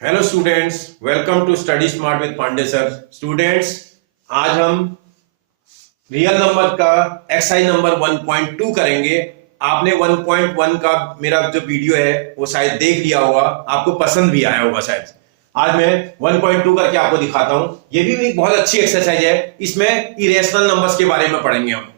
Hello students, welcome to study smart with Pandey sir. Students, आज हम real number का exercise number 1.2 करेंगे। आपने 1.1 का मेरा जो वीडियो है वो शायद देख लिया होगा, आपको पसंद भी आया होगा शायद। आज मैं 1.2 करके आपको दिखाता हूं। ये भी एक बहुत अच्छी एक्सरसाइज है। इसमें इरेशनल नंबर्स के बारे में पढ़ेंगे हम।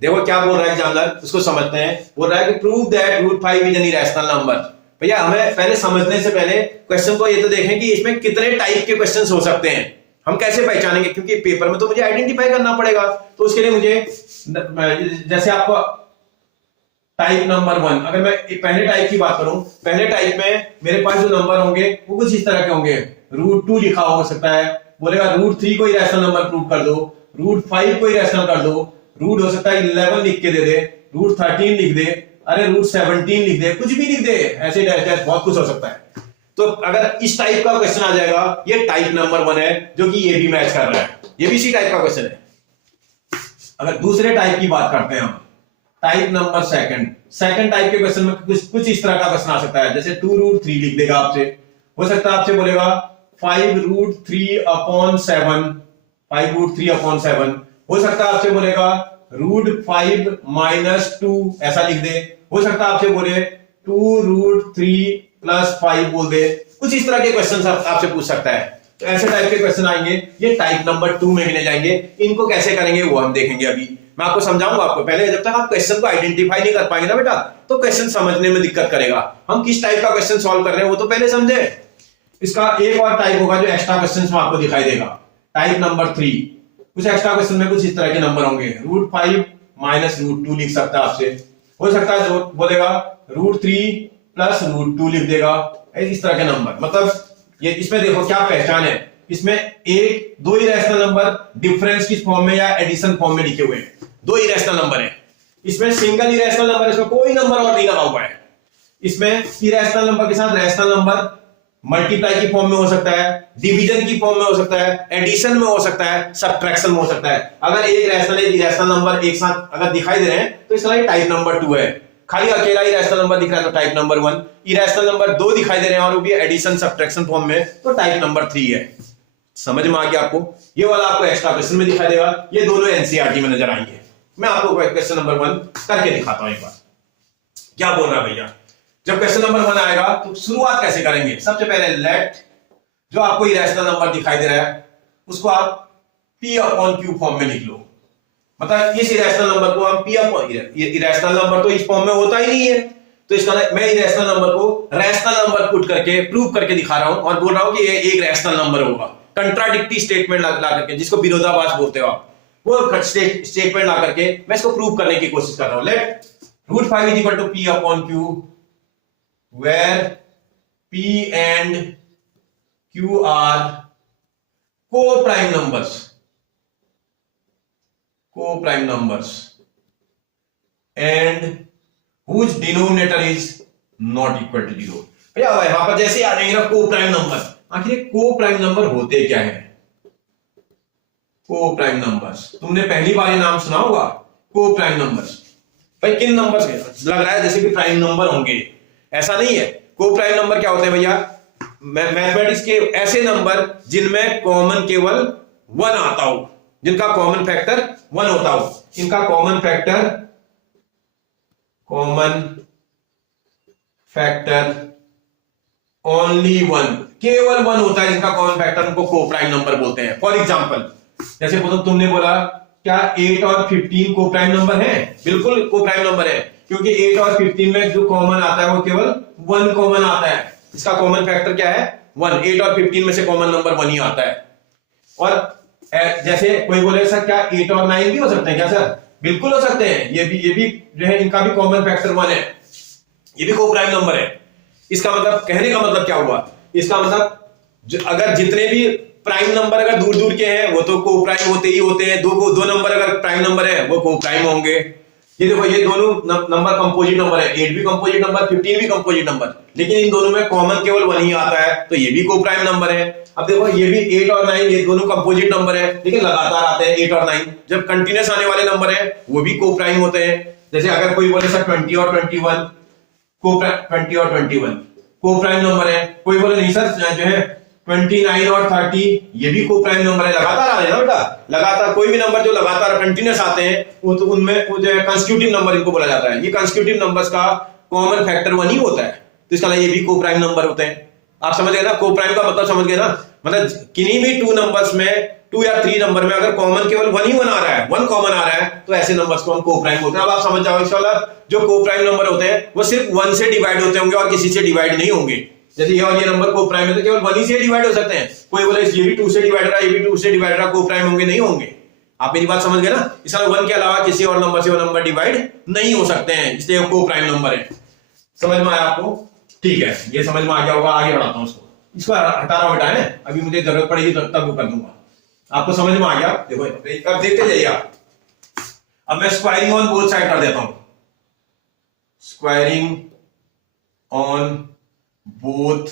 देखो क्या बोल रहा है एग्जामिनर, उसको समझते हैं। बोल रहा है कि prove that √5 is an irrational number. भैया हमें पहले समझने से पहले क्वेश्चन को ये तो देखें कि इसमें कितने टाइप के क्वेश्चंस हो सकते हैं। हम कैसे पहचानेंगे, क्योंकि पेपर में तो मुझे आइडेंटिफाई करना पड़ेगा। तो उसके लिए मुझे जैसे आपको टाइप नंबर 1, अगर मैं पहले टाइप की बात करूं, पहले टाइप में मेरे पास जो नंबर होंगे वो कुछ इस तरह के होंगे। √2 लिखा हो सकता है, बोलेगा √3 को इरेशनल नंबर प्रूव कर दो, √5 को इरेशनल कर दो, रूट हो सकता है 11 लिख के दे दे, √13 लिख दे, अरे √17 लिख दे, कुछ भी लिख दे। ऐसे बहुत कुछ हो सकता है। तो अगर इस टाइप का क्वेश्चन आ जाएगा, ये टाइप नंबर 1 है, जो कि ये भी मैच कर रहा है। ये भी इसी टाइप का क्वेश्चन है। अगर दूसरे टाइप की बात करते हैं हम, टाइप नंबर सेकंड टाइप के क्वेश्चन में कुछ इस तरह का क्वेश्चन आ सकता है। जैसे 2√3 लिख देगा आपसे। हो सकता है आपसे बोलेगा 5√3/7, 5√3/7। हो सकता है आपसे बोलेगा √5 - 2 ऐसा लिख दे। हो सकता है आपसे बोले 2√3 + 5 बोल दे। कुछ इस तरह के क्वेश्चन आपसे पूछ सकता है। तो ऐसे टाइप के क्वेश्चन आएंगे, ये टाइप नंबर 2 में गिने जाएंगे। इनको कैसे करेंगे वो हम देखेंगे। अभी मैं आपको समझाऊंगा। आपको पहले, जब तक आप क्वेश्चन को आइडेंटिफाई नहीं कर पाएंगे ना बेटा, तो क्वेश्चन समझने में दिक्कत करेगा। हम किस टाइप का क्वेश्चन सॉल्व कर रहे हैं वो तो पहले समझे। इसका एक और टाइप होगा जो एक्स्ट्रा क्वेश्चन में आपको दिखाई देगा, टाइप नंबर 3। कुछ एक्स्ट्रा क्वेश्चन में कुछ इस तरह के नंबर होंगे। √5 - √2 लिख सकता है आपसे। हो सकता है जो बोलेगा √3 + √2 लिख देगा। इस तरह के नंबर, मतलब ये इसमें देखो क्या पहचान है। इसमें दो इरेशनल नंबर डिफरेंस की फॉर्म में या एडिशन फॉर्म में लिखे हुए हैं। दो इरेशनल नंबर है। इसमें सिंगल इरेशनल नंबर, इसमें कोई नंबर और नहीं लगा हुआ है। इसमें इरेशनल नंबर के साथ रैशनल नंबर मल्टीप्लाई की फॉर्म में हो सकता है, डिवीजन की फॉर्म में हो सकता है, एडिशन में हो सकता है, सबट्रैक्शन में हो सकता है। अगर एक रैशनल एक इरेशनल नंबर एक साथ अगर दिखाई दे रहे हैं तो इसका टाइप नंबर 2 है। खाली अकेला इरेशनल नंबर दिख रहा है तो टाइप नंबर 1। इरेशनल नंबर 2 दिखाई दे रहे हैं और वो भी एडिशन सबट्रैक्शन फॉर्म में, तो टाइप नंबर 3 है। समझ में आ गया आपको? ये वाला आपको एक्स्ट्रा क्वेश्चन में दिखाई देगा। ये दोनों एनसीईआरटी में नजर आएंगे। मैं आपको क्वेश्चन नंबर 1 करके दिखाता हूं एक बार। क्या बोल रहा है भैया? जब क्वेश्चन नंबर 1 आएगा तो शुरुआत कैसे करेंगे? सबसे पहले लेट जो आपको इरेशनल नंबर दिखाई दे रहा है उसको आप P/Q फॉर्म में लिख लो। मतलब इस इरेशनल नंबर को हम इरेशनल नंबर तो इस फॉर्म में होता ही नहीं है, तो इसका मैं इरेशनल नंबर को रैशनल नंबर पुट करके प्रूव करके दिखा रहा हूं और बोल रहा हूं कि ये एक रैशनल नंबर होगा। कंट्राडिक्टरी स्टेटमेंट ला करके, जिसको विरोधाभास बोलते हो आप, वो स्टेटमेंट ला करके मैं इसको प्रूव करने की कोशिश कर रहा हूं। Let √5 = P/Q where P and Q are co-prime numbers and whose denominator is not equal to 0। भैया यहां पर जैसे आ जाएंगे ना को-प्राइम नंबर। आखिर को-प्राइम नंबर होते क्या है? को-प्राइम नंबर्स तुमने पहली बार ये नाम सुना होगा, को-प्राइम नंबर्स। भाई किन नंबर्स के लग रहा है जैसे कि प्राइम नंबर होंगे? ऐसा नहीं है। को-प्राइम नंबर क्या होते हैं भैया? मैथमेटिक्स के ऐसे नंबर जिनमें कॉमन केवल 1 आता हो, जिनका कॉमन फैक्टर 1 होता हो। इनका कॉमन फैक्टर ओनली 1, केवल 1 होता है जिनका कॉमन फैक्टर, उनको को-प्राइम नंबर बोलते हैं। फॉर एग्जांपल, जैसे तुमने बोला क्या 8 और 15 को-प्राइम नंबर है? बिल्कुल को-प्राइम नंबर है, क्योंकि 8 और 15 में जो कॉमन आता है वो केवल 1 कॉमन आता है। इसका कॉमन फैक्टर क्या है? 1। 8 और 15 में से कॉमन नंबर 1 ही आता है। और जैसे कोई बोले सर क्या 8 और 9 भी हो सकते हैं क्या? सर बिल्कुल हो सकते हैं। ये भी जो है इनका भी कॉमन फैक्टर 1 है। ये भी को-प्राइम नंबर है। इसका मतलब, कहने का मतलब क्या हुआ? इसका मतलब अगर जितने भी प्राइम नंबर अगर दूर दूर के हैं वो तो को-प्राइम होते ही होते हैं। दो नंबर अगर प्राइम नंबर है वो को-प्राइम होंगे। ये देखो, ये दोनों नंबर कंपोजिट नंबर है। 8 भी कंपोजिट नंबर, 15 भी कंपोजिट नंबर, लेकिन इन दोनों में कॉमन केवल 1 ही आता है, तो ये भी को-प्राइम नंबर है। अब देखो, ये भी 8 और 9, ये दोनों कंपोजिट नंबर है, लेकिन लगातार आते हैं 8 और 9। जब कंटिन्यूस आने वाले नंबर है वो भी को-प्राइम होते हैं। जैसे अगर कोई बोले सर 20 और 21, को-प्राइम 20 और 21, को प्राइम नंबर है। कोई बोले नहीं सर जो है 29 और 30 ये भी को प्राइम नंबर है, लगातार आ रहे हैं ना बेटा, लगातार कोई भी नंबर जो लगातार कंटिन्यूस आते हैं वो तो उनमें वो जो है कंसेक्यूटिव नंबर इनको बोला जाता है। ये कंसेक्यूटिव नंबर्स का कॉमन फैक्टर 1 ही होता है, तो इसका ये भी को प्राइम नंबर होते हैं। आप समझ गए ना, को प्राइम का मतलब समझ गए ना, मतलब किन्हीं भी 2 नंबर्स में 2 या 3 नंबर में अगर कॉमन केवल 1 ही 1 आ रहा है, 1 कॉमन आ रहा है, तो ऐसे नंबर्स को हम को प्राइम बोलते हैं। अब आप समझ जाओ इंशाल्लाह जो को प्राइम नंबर होते हैं वो सिर्फ 1 से डिवाइड होते होंगे और किसी से डिवाइड नहीं होंगे। जैसे ये और ये नंबर को प्राइम है तो केवल 1 ही से डिवाइड हो सकते हैं। कोई बोले ये भी 2 से डिवाइड रहा, ये भी 2 से डिवाइड रहा, को प्राइम होंगे नहीं होंगे। आप मेरी बात समझ गए ना, इसलिए 1 के अलावा किसी और नंबर से वो नंबर डिवाइड नहीं हो सकते हैं, इसलिए को प्राइम नंबर है। समझ में आया आपको? ठीक है, ये समझ में आ गया होगा। आगे बढ़ाता हूं इसको हटा रहा हूं बेटा है, अभी मुझे जरूरत पड़ेगी तब वो कर दूंगा। आपको समझ में आ गया? देखो अब देखते जाइए आप। अब मैं स्क्वायरिंग ऑन बोथ साइड कर देता हूं, स्क्वायरिंग ऑन बोथ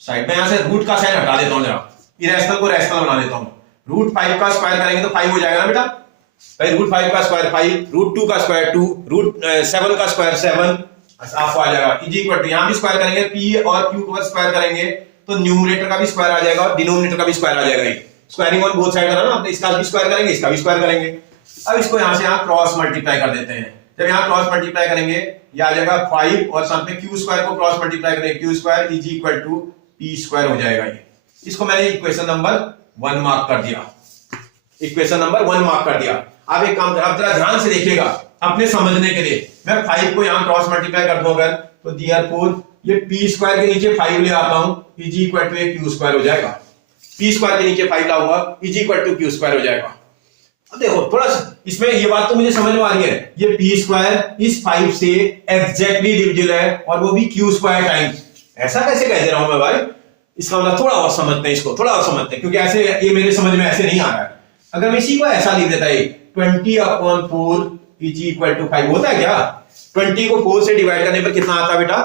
साइड। मैं यहां से रूट का साइन हटा देता हूं, जरा इरेशनल को रैशनल बना देता हूं। रूट 5 का स्क्वायर करेंगे तो 5 हो जाएगा ना बेटा भाई, रूट 5 का स्क्वायर 5, रूट 2 का स्क्वायर 2, रूट 7 का स्क्वायर 7 आपको आ जाएगा। इज इक्वल टू यहां भी स्क्वायर करेंगे p और q को स्क्वायर करेंगे तो न्यूमरेटर का भी स्क्वायर आ जाएगा और डिनोमिनेटर का भी स्क्वायर आ जाएगा। स्क्वायरिंग ऑन बोथ साइड करा ना, इसका भी स्क्वायर करेंगे, इसका भी स्क्वायर करेंगे। अब इसको यहां से यहां क्रॉस मल्टीप्लाई कर देते हैं। जब यहां क्रॉस मल्टीप्लाई करेंगे ये आ जाएगा 5 और साथ में q स्क्वायर को क्रॉस मल्टीप्लाई करेंगे, q square is equal to p square हो जाएगा। ये इसको मैंने इक्वेशन नंबर 1 मार्क कर दिया, इक्वेशन नंबर 1 मार्क कर दिया। आप एक काम आप जरा ध्यान से देखिएगा अपने समझने के लिए। मैं 5 को यहां क्रॉस मल्टीप्लाई कर दूं अगर तो देयरफॉर ये p स्क्वायर के नीचे 5 ले आता हूं, is equal to q square हो जाएगा। p स्क्वायर के नीचे 5 लाऊंगा, is equal to q square हो जाएगा। अब देखो थोड़ा इसमें ये बात तो मुझे समझ में आ रही है, ये p स्क्वायर इस 5 से एग्जैक्टली डिविजिबल है और वो भी q स्क्वायर टाइम्स। ऐसा कैसे कह दे रहा हूं मैं भाई? इसका मतलब थोड़ा और समझते हैं, इसको थोड़ा और समझते हैं, क्योंकि ऐसे ये मेरे समझ में ऐसे नहीं आ रहा है। अगर मैं इसी को ऐसा लिख देता है 20/4 इज इक्वल टू 5 होता है क्या? 20 को 4 से डिवाइड करने पर कितना आता है बेटा?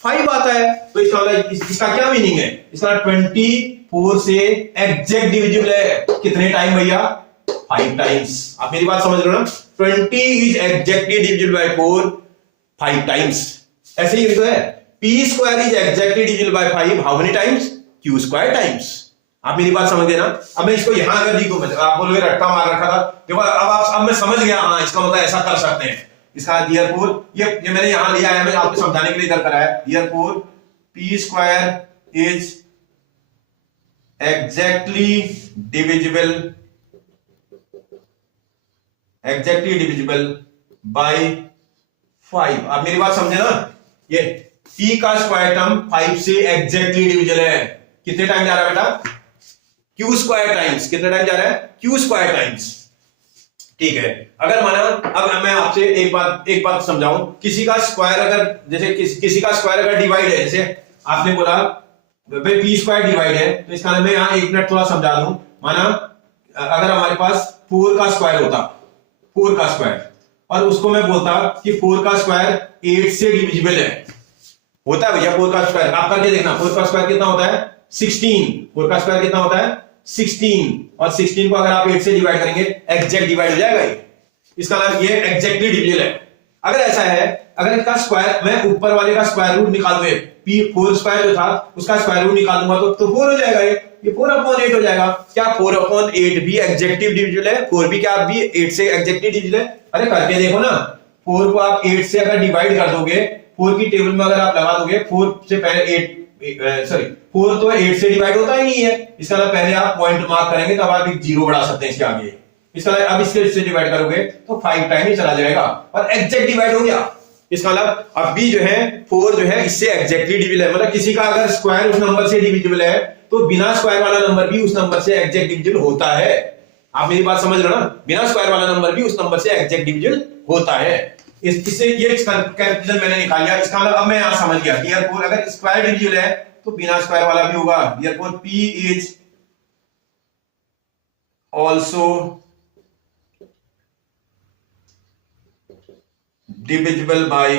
5 आता है। तो इसका मतलब इसका क्या मीनिंग है? इसका 24 से एग्जैक्ट डिविजिबल है कितने टाइम भैया? 5 टाइम्स। आप मेरी बात समझ रहे हो ना? 20 is exactly divisible bye 4 5 times. ऐसे ही तो है, p square is exactly divisible by 5 how many times? q square times. आप मेरी बात समझ गए ना? अब मैं इसको यहां अगर लिखूं, आप बोलोगे रट्टा मार रखा था, देखो अब मैं समझ गया, हाँ इसका मतलब ऐसा कर सकते हैं। इसका देयरफॉर ये मैंने यहां लिया है, मैं आपको समझाने के लिए इधर कराया। Therefore p square is exactly divisible by 5। आप मेरी बात समझे ना? ये p का स्क्वायर टर्म 5 से एग्जैक्टली डिविजिबल है। कितने टाइम जा रहा है बेटा? q square times. कितने टाइम जा रहा है? q square times. ठीक है, अगर माना अब मैं आपसे एक बात समझाऊं, किसी का स्क्वायर अगर जैसे किसी का स्क्वायर अगर डिवाइड है, जैसे आपने बोला भाई p स्क्वायर डिवाइड है, तो इसका मैं यहां 1 मिनट थोड़ा समझा दूं। माना अगर हमारे पास 4 का स्क्वायर होता, 4 का स्क्वायर, और उसको मैं बोलता कि 4 का स्क्वायर 8 से डिविजिबल है, होता है भैया 4 का स्क्वायर। आप करके देखना, 4 का स्क्वायर कितना होता है? 16। 4 का स्क्वायर कितना होता है? 16। और 16 को अगर आप 8 से डिवाइड करेंगे एग्जैक्ट डिवाइड हो जाएगा ये। इसका मतलब ये एग्जैक्टली डिविजिबल है। अगर ऐसा है, अगर इसका स्क्वायर मैं ऊपर वाले का स्क्वायर रूट निकाल दूं, p4 स्क्वायर जो था उसका स्क्वायर रूट निकाल दूंगा तो 4 हो जाएगा। ये 4/8 हो जाएगा। क्या 4/8 भी एग्जैक्टिव डिविजिबल है? 4 भी क्या भी 8 से एग्जैक्टली डिविजिबल है? अरे करके देखो ना, 4 को आप 8 से अगर डिवाइड कर दोगे, 4 की टेबल में अगर आप लगा दोगे, 4 से पहले 4 तो 8 से डिवाइड होता ही नहीं है। इसका मतलब पहले आप पॉइंट मार्क करेंगे तब आप एक 0 बढ़ा सकते हैं इसके आगे। इसका मतलब अब इससे डिवाइड करोगे तो 5 टाइम ही चला जाएगा और एग्जैक्ट डिवाइड हो गया। इसका मतलब अब भी जो है 4 जो है इससे एग्जैक्टली डिविजिबल है। मतलब किसी का अगर स्क्वायर उस नंबर से डिविजिबल है तो बिना स्क्वायर वाला नंबर भी उस नंबर से एग्जैक्ट डिविजिबल होता है। आप मेरी बात समझ रहे हो ना? बिना स्क्वायर वाला नंबर भी उस नंबर से एग्जैक्ट डिविजिबल होता है। इससे ये कंक्लूजन मैंने निकाल लिया। इसका मतलब अब मैं यहां समझ गया, देयरफॉर अगर स्क्वायर डिविजिबल है तो बिना स्क्वायर वाला भी होगा। Therefore p is also divisible by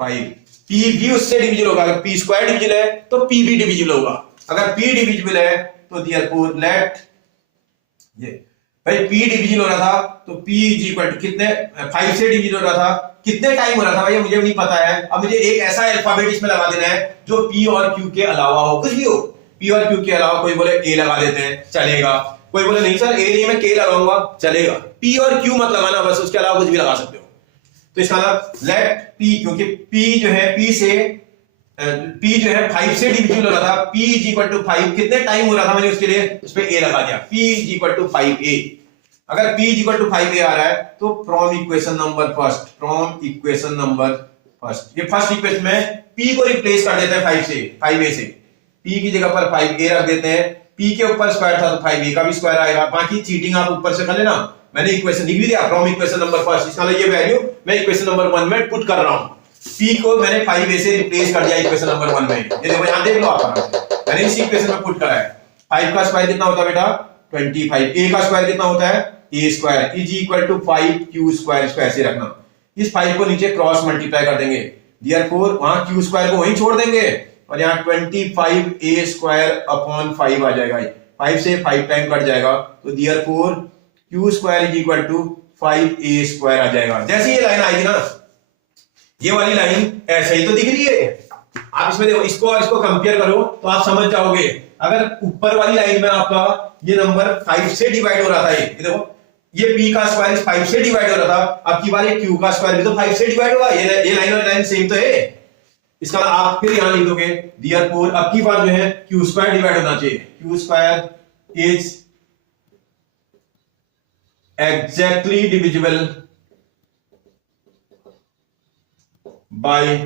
5। p भी उससे डिविजिबल होगा। अगर p स्क्वायर डिविजिबल है तो p भी डिविजिबल होगा। अगर p डिविजिबल है तो देयरफॉर लेट ये भाई P डिविजन हो रहा था तो P इज इक्वल टू कितने 5 से डिविजन हो रहा था, कितने टाइम हो रहा था भाई मुझे नहीं पता है। अब मुझे एक ऐसा अल्फाबेट इसमें लगा देना है जो P और Q के अलावा हो, कुछ भी हो P और Q के अलावा। कोई बोले A लगा देते हैं चलेगा, कोई बोले नहीं सर A नहीं मैं K लगाऊंगा चलेगा। P और Q मत लगाना बस, उसके अलावा कुछ भी लगा सकते हो। तो इसका मतलब लेट P, क्योंकि P जो है P जो है 5 से डिविजिबल हो रहा था, P इज इक्वल टू 5, कितने टाइम हो रहा था मैंने उसके लिए उस पे A लगा दिया, P is equal to 5A। अगर P is equal to 5A आ रहा है तो फ्रॉम इक्वेशन नंबर फर्स्ट, ये फर्स्ट इक्वेशन में P को रिप्लेस कर देते हैं 5A से, P की जगह पर 5A रख देते हैं। P के ऊपर स्क्वायर था तो 5A का भी स्क्वायर आएगा, बाकी चीटिंग आप ऊपर से कर लेना। मैंने इक्वेशन लिख भी दिया फ्रॉम इक्वेशन नंबर फर्स्ट, इसका ये वैल्यू मैं इक्वेशन नंबर 1 में पुट कर रहा हूं। P को मैंने 5A से रिप्लेस कर दिया इक्वेशन नंबर 1 में, ये देखो यहां देख लो आप, मैंने इसी इक्वेशन में पुट करा है। 5 का स्क्वायर कितना होता है बेटा 25, A का स्क्वायर कितना होता है A square is equal to 5Q square, इसको ऐसे रखना। इस 5 को नीचे क्रॉस मल्टीप्लाई कर देंगे, देयरफॉर वहां Q स्क्वायर को वहीं छोड़ देंगे और यहाँ 25A स्क्वायर अपॉन 5 आ जाएगा, 5 से 5 टाइम कट जाएगा तो therefore Q square is equal to 5A square आ जाएगा। जैसे ये लाइन आएगी ना, ये वाली लाइन ऐसे ही तो दिख रही है, आप इसमें देखो इसको और इसको कंपेयर करो तो आप समझ जाओगे। अगर ऊपर वाली लाइन में आपका ये नंबर 5 से डिवाइड हो रहा था, ये देखो ये P का स्क्वायर 5 से डिवाइड हो रहा था, अब की बार ये Q का स्क्वायर भी तो 5 से डिवाइड होगा, ये लाइन और लाइन सेम तो है। इसका आप फिर यहां लिख दोगे देयरफॉर अब की बार जो है Q स्क्वायर डिवाइड होना चाहिए, Q square is exactly divisible by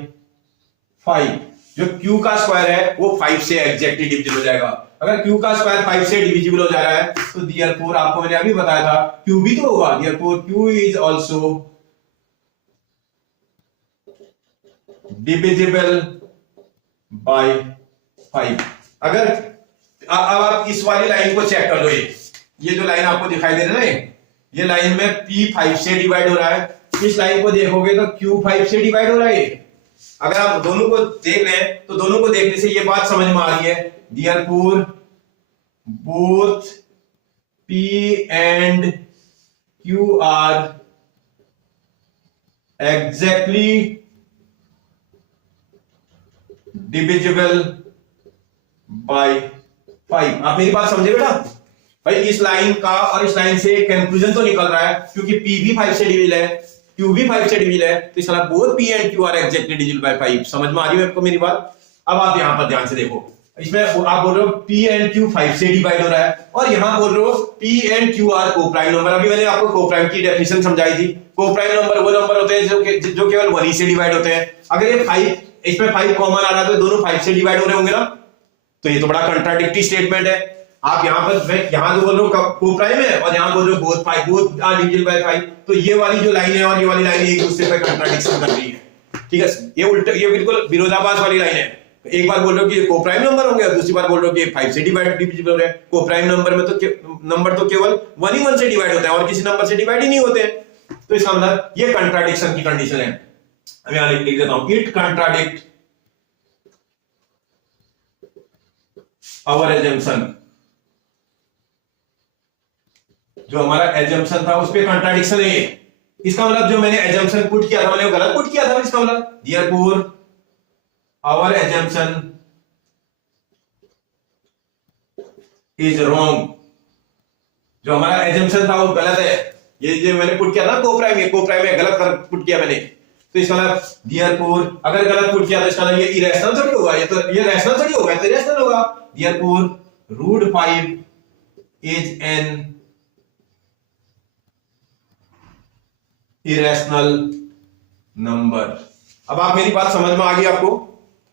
5। जो Q का स्क्वायर है वो 5 से एग्जैक्टली डिविजिबल हो जाएगा। अगर Q का स्क्वायर 5 से डिविजिबल हो जा रहा है तो देयरफॉर आपको मैंने अभी बताया था Q भी तो होगा, therefore Q is also divisible by 5। अगर अब आप इस वाली लाइन को चेक कर लो, ये जो लाइन आपको दिखाई दे रहा है ना, ये लाइन में P 5 से डिवाइड हो रहा है, इस लाइन को देखोगे तो Q 5 से डिवाइड हो रहा है। अगर आप दोनों को देख रहे हैं तो दोनों को देखने से ये बात समझ में आ रही है, therefore both P and Q are exactly divisible by 5। आप मेरी बात समझे बेटा? भाई इस लाइन का और इस लाइन से कंक्लूजन तो निकल रहा है, क्योंकि P भी 5 से डिविजिबल है, Q भी 5 से डिविजिबल है, तो इसका both P and Q are exactly divisible by 5। समझ में आ रही है आपको मेरी बात? अब आप यहां पर ध्यान से देखो, इसमें आप बोल रहे हो P एंड Q 5 से डिवाइड हो रहा है और यहां बोल रहे हो P and Q are coprime number. अभी मैंने आपको कोप्राइम की डेफिनेशन समझाई थी, कोप्राइम नंबर वो नंबर होते हैं जो केवल 1 से डिवाइड होते हैं। अगर ये 5 इसमें 5 कॉमन आ रहा है तो दोनों 5 से डिवाइड हो रहे होंगे ना, तो ये तो बड़ा कंट्राडिक्टरी स्टेटमेंट है। आप यहां पर मैं यहां जो बोल रहा हूं कोप्राइम है और यहां बोल रहे हो बोथ आर डिविजिबल बाय 5, तो ये वाली जो लाइन है और ये वाली लाइन एक दूसरे पर कंट्राडिक्शन कर रही है। ठीक है, ये उल्टा, ये बिल्कुल विरोधाभास वाली लाइन है। एक बार बोल रहे हो कि कोप्राइम नंबर होंगे और दूसरी बार बोल रहे हो कि 5 से डिविजिबल हो रहे हैं। कोप्राइम नंबर में तो नंबर तो केवल 1 से डिवाइड होता है और किसी नंबर से डिवाइड ही नहीं होते, तो इसका मतलब ये कंट्राडिक्शन की कंडीशन है। अब यहां लिख देता हूं, इट कंट्राडिक्ट आवर एजम्पशन। जो हमारा एजम्पशन था उस पे कंट्राडिक्शन है। इसका मतलब जो मैंने एजम्पशन पुट किया था मैंने गलत पुट किया था, इसका मतलब therefore our assumption is wrong. जो हमारा एजम्पशन था वो गलत है। ये जो मैंने पुट किया था कोप्राइम में गलत पुट किया मैंने, तो इसका मतलब देयरफॉर अगर गलत पुट किया तो इसका मतलब ये इरेशनल थोड़ी होगा, ये तो ये रैशनल थोड़ी होगा, तो इरेशनल होगा। Therefore root 5 is an irrational number. अब आप मेरी बात समझ में आ गई आपको?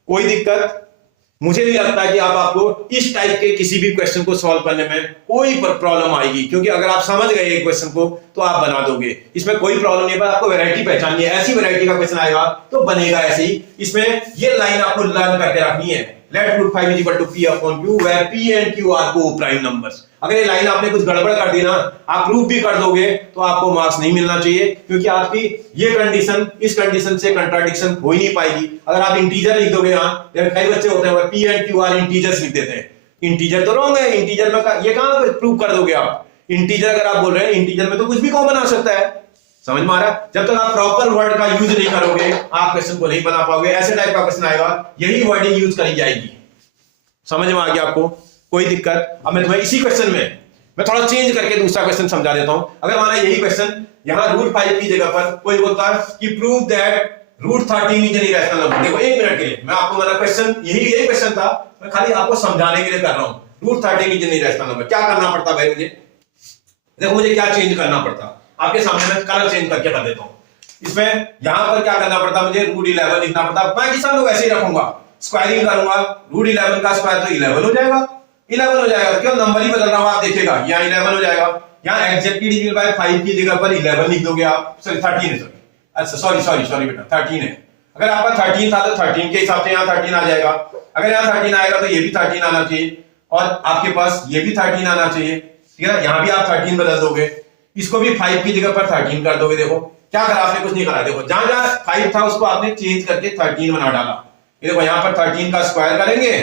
कोई दिक्कत मुझे नहीं लगता कि आपको इस टाइप के किसी भी क्वेश्चन को सॉल्व करने में कोई प्रॉब्लम आएगी, क्योंकि अगर आप समझ गए एक क्वेश्चन को तो आप बना दोगे, इसमें कोई प्रॉब्लम नहीं है। आपको वैरायटी पहचाननी है, ऐसी वैरायटी का क्वेश्चन आएगा तो बनेगा ऐसे ही। इसमें ये लाइन आपको लर्न करके रखनी है, let root 5 is equal to P upon Q where P and Q are coprime numbers. अगर ये लाइन आपने कुछ गड़बड़ कर दी ना, आप प्रूफ भी कर दोगे तो आपको मार्क्स नहीं मिलना चाहिए, क्योंकि आपकी ये कंडीशन इस कंडीशन से कंट्राडिक्शन हो ही नहीं पाएगी। अगर आप इंटीजर लिख दोगे, यहाँ कई बच्चे होते हैं P and Q are integers लिख देते हैं, इंटीजर तो रॉन्ग है, इंटीजर में ये कहां प्रूव कर दोगे आप? इंटीजर अगर आप बोल रहे हैं, इंटीजर में तो कुछ भी कॉमन आ सकता है। समझ में आ रहा है? जब तक आप प्रॉपर वर्ड का यूज नहीं करोगे आप क्वेश्चन को नहीं बना पाओगे। ऐसे टाइप का क्वेश्चन आएगा, यही वर्डिंग यूज करी जाएगी। समझ में आ गया आपको? कोई दिक्कत? अब मैं इसी क्वेश्चन में मैं थोड़ा चेंज करके दूसरा क्वेश्चन समझा देता हूं। अगर माना यही क्वेश्चन यहां √5 की जगह पर कोई बोलता है कि prove that √13 is an irrational number. देखो एक मिनट के लिए मैं आपको मेरा क्वेश्चन यही क्वेश्चन था, मैं खाली आपको समझाने के लिए कर रहा हूं। √13 इज एन इरेशनल नंबर, क्या करना पड़ता भाई मुझे? देखो मुझे क्या चेंज करना पड़ता, आपके सामने मैं कलर चेंज करके कर देता हूं। इसमें यहां पर क्या करना पड़ता मुझे? √11 लिखना पड़ता। मैं किसान लोग ऐसे ही रखूंगा, स्क्वायरिंग करूंगा, √11 का स्क्वायर तो 11 हो जाएगा। 11 हो जाएगा, क्यों? नंबर ही बदल रहा हूं, आप देखिएगा यहाँ 11 हो जाएगा। यहाँ एग्जैक्टली डिविजन बाय 5 की जगह पर 11 लिख दोगे आप। सॉरी 13 है, सॉरी, अच्छा सॉरी बेटा 13 है। अगर आपका 13 था तो 13 के हिसाब से यहाँ 13 आ जाएगा। अगर यहाँ 13 आएगा तो ये भी 13 आना चाहिए, और आपके पास ये भी 13 आना चाहिए। ठीक है ना? यहाँ भी आप 13 बदल दोगे, इसको भी 5 की जगह पर 13 कर दोगे। देखो क्या करा आपने? कुछ नहीं करा। देखो जहां जहां 5 था उसको आपने चेंज करके 13 बना डाला। ये देखो यहाँ पर 13 का स्क्वायर करेंगे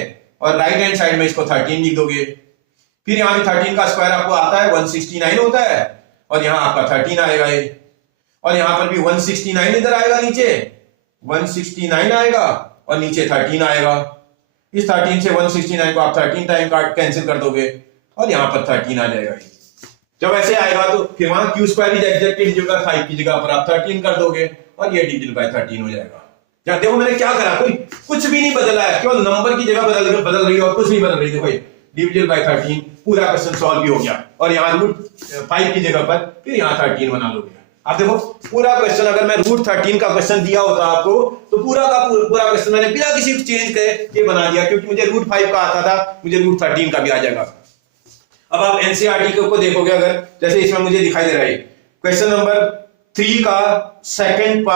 और राइट हैंड साइड में इसको 13 लिख दोगे। फिर यहाँ भी 13 का स्क्वायर आपको आता है 169 होता है, और यहाँ आपका 13 आएगा ये, और यहाँ पर भी 169 इधर आएगा, नीचे 169 आएगा और नीचे 13 आएगा। इस 13 से 169 को आप 13 टाइम काट कैंसिल कर दोगे और यहाँ पर 13 आ जाएगा। जब ऐसे आएगा तो फिर वहां Q square is exactly divisible 5 की जगह पर आप 13 कर दोगे और ये डिविजिबल बाय 13 हो जाएगा। क्या देखो मैंने क्या करा? कोई कुछ भी नहीं बदला है, केवल नंबर की जगह बदल रही है और कुछ नहीं बदल रही। देखो डिविजिबल बाय 13, पूरा क्वेश्चन सॉल्व भी हो गया। और यहाँ √5 की जगह पर फिर यहाँ 13 बना लोगे। आप देखो पूरा क्वेश्चन, अगर मैं √13 का क्वेश्चन दिया होता आपको तो पूरा का पूरा क्वेश्चन मैंने बिना किसी चेंज करे ये बना दिया, क्योंकि मुझे √5 का आता था, मुझे √13 का भी आ जाएगा। अब आप एनसीईआरटी को देखोगे, अगर जैसे इसमें मुझे दिखाई दे रहा है क्वेश्चन नंबर 3 का सेकंड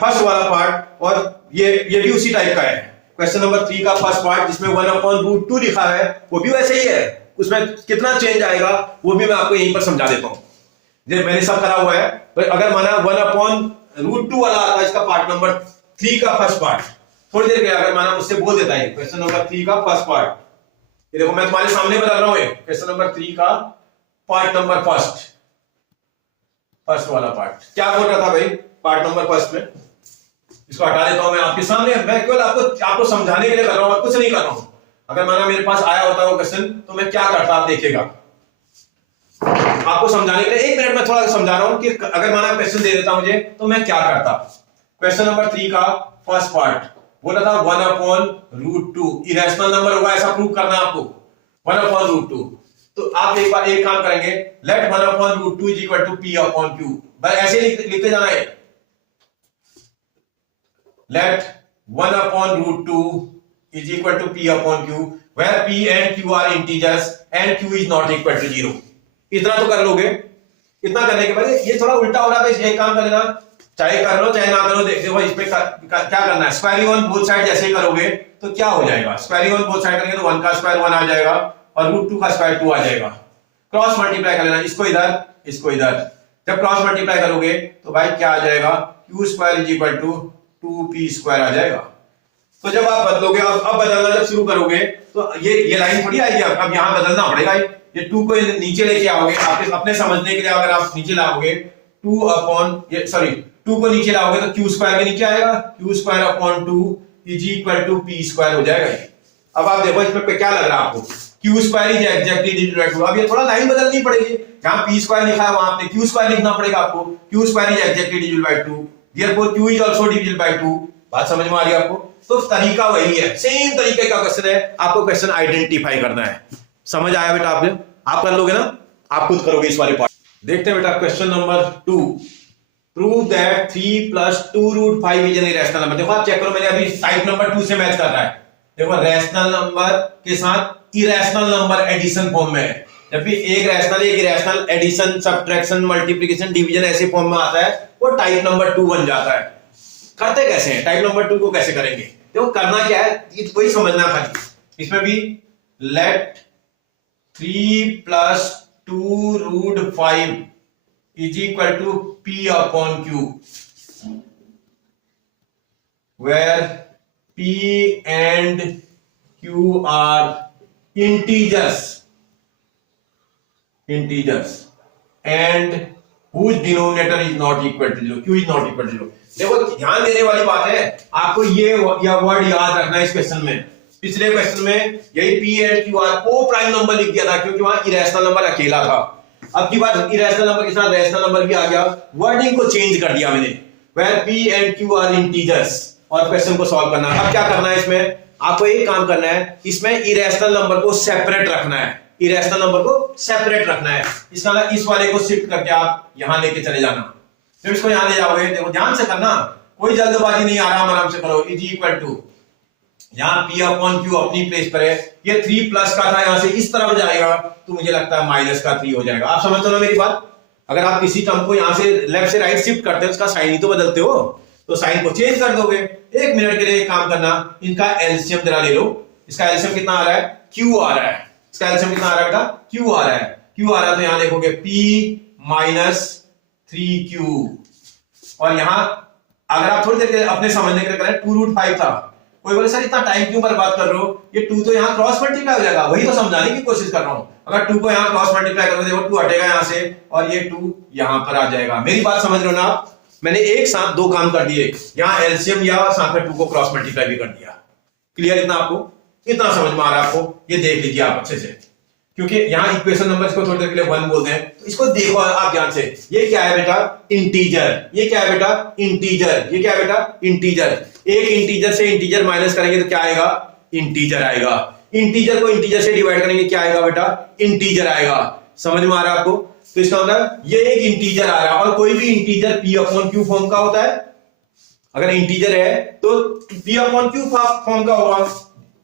फर्स्ट वाला पार्ट, और ये भी उसी टाइप का है। क्वेश्चन नंबर 3 का फर्स्ट पार्ट जिसमें 1/√2 लिखा है वो भी वैसे ही है। उसमें कितना चेंज आएगा वो भी मैं आपको यहीं पर समझा देता हूं। जब मैंने सब करा हुआ है, तो अगर माना 1/√2 वाला आता है इसका पार्ट नंबर 3 का फर्स्ट पार्ट, थोड़ी देर के अगर माना मुझसे बोल देता है क्वेश्चन नंबर 3 का फर्स्ट पार्ट, ये देखो मैं तुम्हारे सामने बता रहा हूं क्वेश्चन नंबर 3 का पार्ट नंबर फर्स्ट वाला पार्ट क्या बोल रहा था भाई? पार्ट नंबर फर्स्ट में इसको हटा देता हूं मैं आपके सामने, मैं केवल आपको समझाने के लिए कर रहा हूं, कुछ नहीं कर रहा हूं। अगर माना मेरे पास आया होता वो क्वेश्चन तो मैं क्या करता, आप देखिएगा। आपको समझाने के लिए 1 मिनट में थोड़ा समझा रहा हूं कि अगर माना क्वेश्चन दे देता मुझे तो मैं क्या करता। क्वेश्चन नंबर 3 का फर्स्ट पार्ट बोला था 1/√2 इरेशनल नंबर होगा, ऐसा प्रूव करना है आपको। 1/√2, तो आप एक बार एक काम करेंगे, late 1/√2 is equal to P/Q। बस ऐसे लिखते जाना है, let 1/√2 is equal to P/Q where P and Q are integers and Q is not equal to 0। इतना तो कर लोगे। इतना करने के बाद ये थोड़ा उल्टा हो रहा था, इसलिए एक काम कर लेना, चाहे कर लो चाहे ना करो। देखो इसमें क्या करना है, स्क्वायरिंग ऑन बोथ साइड जैसे ही करोगे तो क्या हो जाएगा, स्क्वायरिंग ऑन बोथ साइड करेंगे तो 1 का स्क्वायर 1 आ जाएगा और √2 का स्क्वायर 2 आ जाएगा। क्रॉस मल्टीप्लाई कर लेना, इसको इधर इसको इधर। जब क्रॉस मल्टीप्लाई करोगे तो भाई क्या आ जाएगा, q square is equal to 2p square आ जाएगा। तो जब आप बदलोगे, अब बदलना जब शुरू करोगे तो ये लाइन थोड़ी आएगी, अब यहां बदलना पड़ेगा। ये 2 को नीचे लेके आओगे, आप अपने समझने के लिए अगर आप नीचे लाओगे 2 को नीचे लाओगे तो q स्क्वायर के नीचे आएगा, q square upon 2 is equal to p square हो जाएगा। अब आप देखो इसमें क्या लग रहा है आपको, q square is exactly divisible bye 2। अब ये थोड़ा लाइन बदलनी पड़ेगी, जहां p स्क्वायर लिखा है वहां आपने q स्क्वायर लिखना पड़ेगा आपको। q square is exactly divisible bye 2, therefore q is also divisible by 2। बात समझ में आ रही है आपको? तो तरीका वही है, सेम तरीके का क्वेश्चन है, आपको क्वेश्चन आइडेंटिफाई करना है। समझ आया बेटा? आपने आप कर लोगे ना, आप खुद करोगे इस वाले पार्ट। देखते हैं बेटा question number 2, prove that 3 + 2√5 is an irrational number. देखो आप चेक करो, मैंने अभी टाइप नंबर 2 से मैच कर रहा है। देखो रैशनल नंबर के साथ इरेशनल नंबर एडिशन फॉर्म में है। जब भी एक रैशनल एक irrational addition subtraction multiplication division ऐसे फॉर्म में आता है वो टाइप नंबर 2 बन जाता है। करते कैसे हैं, टाइप नंबर 2 को कैसे करेंगे? देखो करना क्या है ये वही समझना खाली। इसमें भी late 3 + 2√5 is equal to P/Q where P and Q are integers integers and whose denominator is not equal to 0, q is not equal to 0। देखो ध्यान देने वाली बात है, आपको ये वर्ड याद रखना है इस क्वेश्चन में। पिछले क्वेश्चन में यही पी एंड क्यू आर को प्राइम नंबर लिख दिया था क्योंकि वहां इरेशनल नंबर अकेला था। अब की बात इरेशनल नंबर के साथ रैशनल नंबर भी आ गया, वर्डिंग को चेंज कर दिया मैंने, where P and Q are integers, और क्वेश्चन को सॉल्व करना है। अब क्या करना है इसमें, आपको एक काम करना है, इसमें इरेशनल नंबर को सेपरेट रखना है, इरेशनल नंबर को सेपरेट रखना है। इसका मतलब इस वाले को शिफ्ट करके आप यहां लेके चले जाना, जब इसको यहां ले जाओगे, देखो ध्यान से करना, कोई जल्दबाजी नहीं, आराम से करो। इज इक्वल टू, यहां p अपॉन q अपनी प्लेस पर है, ये 3 प्लस का था, यहां से इस तरफ जाएगा तो मुझे लगता है माइनस का 3 हो जाएगा। आप समझते हो ना मेरी बात? अगर आप किसी टर्म को यहां से लेफ्ट से राइट शिफ्ट करते हो, उसका साइन ही तो बदलते हो, तो साइन को चेंज कर दोगे। एक मिनट के लिए एक काम करना, इनका एलसीएम जरा ले लो। इसका एलसीएम कितना आ रहा है, q आ रहा है। इसका एलसीएम कितना आ रहा है बेटा, q आ रहा है। q आ रहा है तो यहां देखोगे p माइनस 3q, और यहां अगर आप थोड़ी देर के अपने समझने के लिए करें, 2 रूट 5 था। कोई बोले सर इतना टाइम क्यों बर्बाद कर रहे हो, ये 2 तो यहां क्रॉस मल्टीप्लाई हो जाएगा, वही तो समझाने की कोशिश कर रहा हूं। अगर 2 को यहां क्रॉस मल्टीप्लाई करोगे, देखो 2 हटेगा यहां से और ये 2 यहां पर आ जाएगा। मेरी बात समझ रहे हो ना आप? मैंने एक साथ 2 काम कर दिए, यहां एलसीएम लिया और साथ में 2 को क्रॉस मल्टीप्लाई भी कर दिया। क्लियर? इतना आपको, इतना समझ में आ रहा है आपको? ये देख लीजिए आप अच्छे से, क्योंकि यहां इक्वेशन नंबर को थोड़ी देर के लिए 1 बोलते हैं, तो इसको देखो आप ध्यान से। ये क्या है बेटा, इंटीजर। ये क्या है बेटा, इंटीजर। ये क्या है बेटा, इंटीजर। एक इंटीजर से इंटीजर माइनस करेंगे तो क्या आएगा, इंटीजर आएगा। इंटीजर को इंटीजर से डिवाइड करेंगे, क्या आएगा बेटा, इंटीजर आएगा। समझ में आ रहा है आपको? तो इसका मतलब ये एक इंटीजर आ रहा है, और कोई भी integer p upon q form का होता है। अगर इंटीजर है तो p अपॉन q फॉर्म का होगा।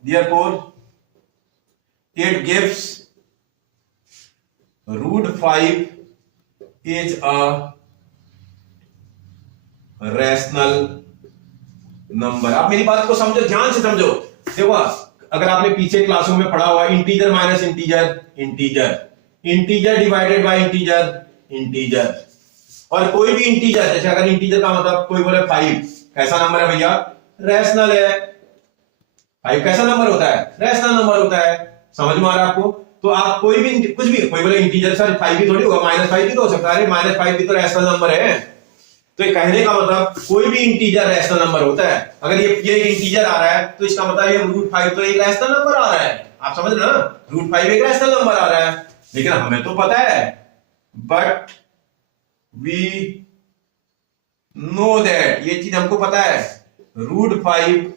Therefore it gives root 5 is a rational number। आप मेरी बात को समझो, ध्यान से समझो। देखो अगर आपने पीछे क्लासरूम में पढ़ा हुआ integer minus integer, integer, integer divided by integer, integer, और कोई भी इंटीजर, जैसे अगर इंटीजर का मतलब कोई बोले 5 कैसा नंबर है भैया, रैशनल है। 5 कैसा नंबर होता है, रैशनल नंबर होता है। समझ में आ रहा है आपको? तो आप कोई भी कुछ भी, कोई बोले इंटीजर सर 5 भी थोड़ी होगा, -5 भी तो हो सकता है। -5 भी तो रैशनल नंबर है। तो ये कहने का मतलब कोई भी इंटीजर रैशनल नंबर होता है। अगर ये एक इंटीजर आ रहा है तो इसका मतलब ये √5 तो एक रैशनल नंबर आ रहा है। आप समझ रहे हो ना, √5 एक रैशनल नंबर आ रहा है। लेकिन हमें तो पता है, बट वी नो दैट, ये चीज हमको पता है, √5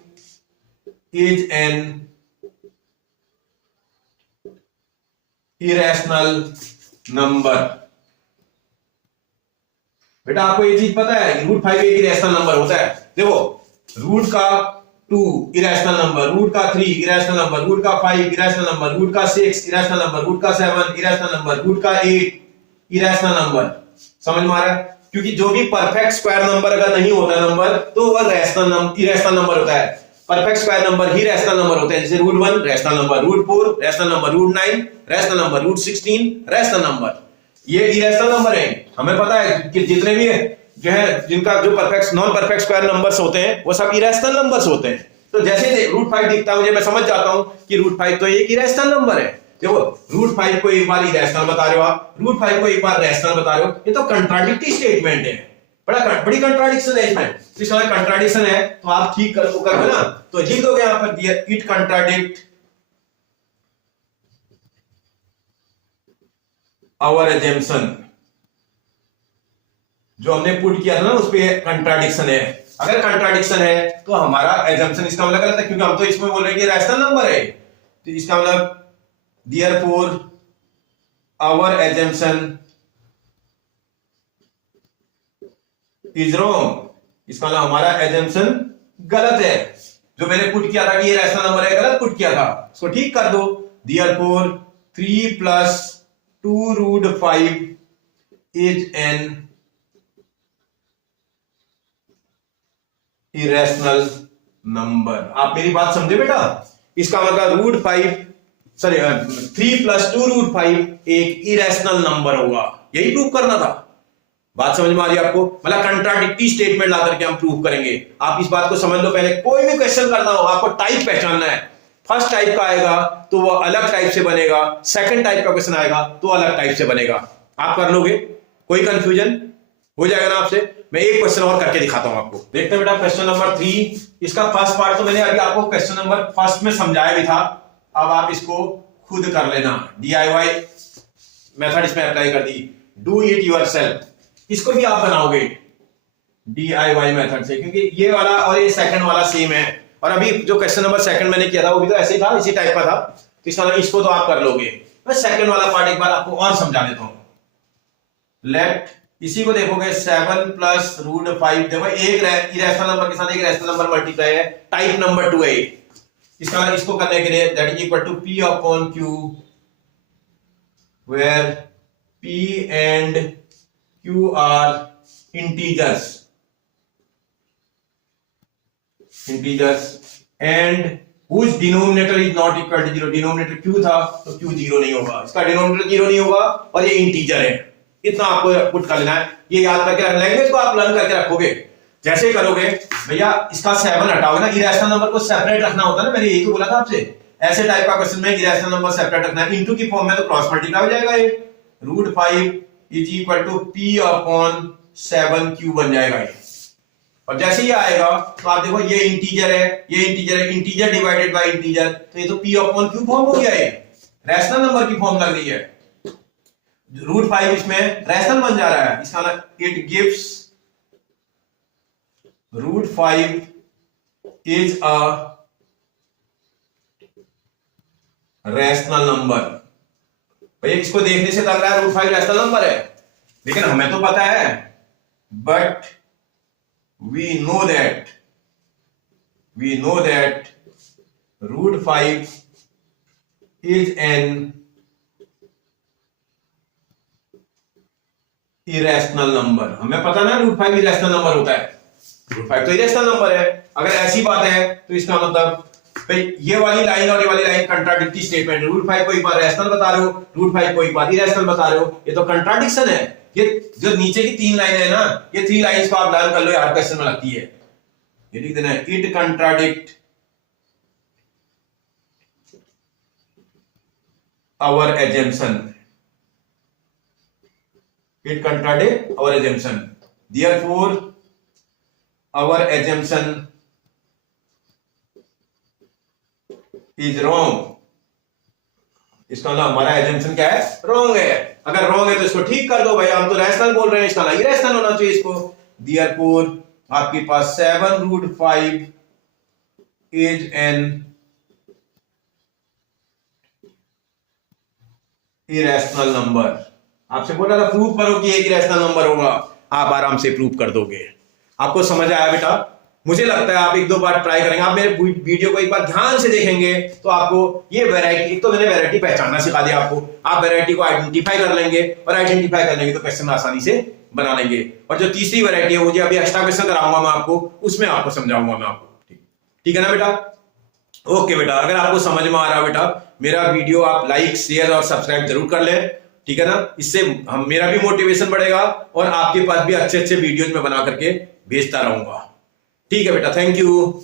इज एन इरेशनल नंबर। बेटा आपको ये चीज पता है, √5 एक इरेशनल नंबर होता है। देखो रूट का 2 इरेशनल नंबर, रूट का 3 इरेशनल नंबर, रूट का 5 इरेशनल नंबर, रूट का 6 इरेशनल नंबर, रूट का 7 इरेशनल नंबर, रूट का 8 इरेशनल नंबर। समझ में आ रहा है? क्योंकि जो भी परफेक्ट स्क्वायर नंबर अगर नहीं होता नंबर, तो वह इरेशनल नंबर होता है। परफेक्ट स्क्वायर नंबर ही रैशनल नंबर होते हैं, जैसे √1 rational number, √4 rational number, √9 rational number, √16 rational number. ये इरेशनल नंबर है। हमें पता है कि जितने भी जो है, जिनका जो perfect non perfect square numbers होते हैं, वो सब इरेशनल नंबर्स होते हैं। तो जैसे √5 दिखता है मुझे, मैं समझ जाता हूं कि √5 तो एक इरेशनल नंबर है। देखो √5 को एक बार इरेशनल बता रहे हो आप, √5 को एक बार रैशनल बता रहे हो, ये तो कंट्राडिक्टरी स्टेटमेंट है। बड़ी कंट्राडिक्शन है इसमें। इस समय कंट्राडिक्शन है तो आप ठीक करोगे ना, तो लिख दोगे यहां पर इट कंट्राडिक्ट आवर एजम्पशन। जो हमने पुट किया था ना, उस पे कंट्राडिक्शन है। अगर कंट्राडिक्शन है तो हमारा एजम्पशन इसका मतलब गलत है, क्योंकि हम तो इसमें बोल रहे हैं कि रैशनल नंबर है। तो इसका मतलब therefore our assumption is wrong. इसका मतलब हमारा एजम्पशन गलत है। जो मैंने पुट किया था कि ये रैशनल नंबर है, गलत पुट किया था, इसको ठीक कर दो। Therefore 3 + 2 √5 is an irrational number. आप मेरी बात समझे बेटा? इसका मतलब 3 + 2 √5 एक इरेशनल नंबर होगा, यही प्रूव करना था। बात समझ में आ रही है आपको? मतलब कंट्राडिक्टरी स्टेटमेंट ला करके हम प्रूव करेंगे। आप इस बात को समझ लो। पहले कोई भी क्वेश्चन करना हो, आपको टाइप पहचानना है। फर्स्ट टाइप का आएगा तो वो अलग टाइप से बनेगा, सेकंड टाइप का क्वेश्चन आएगा तो अलग टाइप से बनेगा। आप कर लोगे, कोई कंफ्यूजन हो जाएगा ना आपसे? मैं एक क्वेश्चन और करके दिखाता हूं आपको। देखते हैं बेटा क्वेश्चन नंबर 3। इसका फर्स्ट पार्ट तो मैंने अभी आपको क्वेश्चन नंबर फर्स्ट में समझाया भी था, अब आप इसको खुद कर लेना। DIY मेथड इसमें अप्लाई कर दी, डू इट योरसेल्फ, इसको भी आप बनाओगे DIY मेथड से, क्योंकि ये वाला और ये सेकंड वाला सेम है। और अभी जो क्वेश्चन नंबर सेकंड मैंने किया था वो भी तो ऐसे ही था, इसी टाइप का था, तो इसको तो आप कर लोगे। मैं सेकंड वाला पार्ट एक बार आपको और समझा देता हूं। लेट, इसी को देखोगे 7 प्लस रूट 5, देखो एक इरेशनल नंबर के साथ एक रैशनल नंबर मल्टीप्लाई है, टाइप नंबर 2 है। इसको करने के लिए that is equal to P upon Q, where P and Q are integers and whose denominator is not equal to 0, denominator Q था तो Q 0 नहीं होगा, इसका डिनोमिनेटर 0 नहीं होगा और ये इंटीजर है। इतना आपको पुट कर लेना है, ये याद करके रखना। लैंग्वेज को आप लर्न करके रखोगे, जैसे ही करोगे भैया इसका 7 हटाओगे ना, इरेशनल नंबर को सेपरेट रखना होता है ना, मैंने यही तो बोला था आपसे। ऐसे टाइप का क्वेश्चन में इरेशनल नंबर सेपरेट रखना है, इनटू की फॉर्म में तो क्रॉस मल्टीप्लाई हो जाएगा, ये root 5 is equal to P upon 7Q बन जाएगा ये। और जैसे ही आएगा तो आप देखो ये इंटीजर है, ये इंटीजर है, इंटीजर डिवाइडेड बाय इंटीजर, तो ये तो P अपॉन Q फॉर्म हो गया है, रैशनल नंबर की फॉर्म लग रही है। रूट 5 इसमें रैशनल बन जा रहा है, इसका it gives root 5 is a rational number. भैया इसको देखने से लग रहा है रूट 5 रैशनल नंबर है, लेकिन हमें तो पता है, but we know that root 5 is an irrational number। हमें पता ना रूट 5 irrational नंबर होता है, रूट 5 तो irrational नंबर है। अगर ऐसी बात है तो इसका मतलब भाई ये वाली लाइन और ये वाली लाइन कंट्राडिक्टरी स्टेटमेंट, रूट 5 को एक बार रैशनल बता रहे हो, रूट 5 को एक बार इरेशनल बता रहे हो, ये तो कंट्राडिक्शन है। ये जो नीचे की 3 लाइन है ना, ये 3 लाइंस को आप लर्न कर लो, हर क्वेश्चन में लगती है। ये लिख देना, it contradict our assumption, it contradict our assumption, therefore our assumption is wrong. इसका मतलब हमारा एजम्पशन क्या है? रॉन्ग है। अगर रॉन्ग है तो इसको ठीक कर दो भाई, हम तो रैशनल बोल रहे हैं, इसका इरेशनल होना चाहिए इसको। देयरफॉर आपके पास 7 root 5 is an irrational number. आपसे बोला था प्रूव करो कि एक इरेशनल नंबर होगा, आप आराम से प्रूव कर दोगे। आपको समझ आया बेटा? मुझे लगता है आप 1-2 बार ट्राई करेंगे, आप मेरे वीडियो को एक बार ध्यान से देखेंगे तो आपको ये वैरायटी, एक तो मैंने वैरायटी पहचानना सिखा दिया आपको, आप वैरायटी को आइडेंटिफाई कर लेंगे, और आइडेंटिफाई कर लेंगे तो क्वेश्चन आसानी से बना लेंगे। और जो तीसरी वैरायटी है वो जो अभी एक्स्ट्रा क्वेश्चन कराऊंगा मैं आपको, उसमें आपको समझाऊंगा मैं आपको। ठीक है ना बेटा? ओके बेटा, अगर आपको समझ में आ रहा है बेटा, मेरा वीडियो आप लाइक शेयर और सब्सक्राइब जरूर कर लें, ठीक है ना? इससे मेरा भी मोटिवेशन बढ़ेगा और आपके पास भी अच्छे अच्छे वीडियोज में बना करके भेजता रहूंगा। ठीक है बेटा, थैंक यू।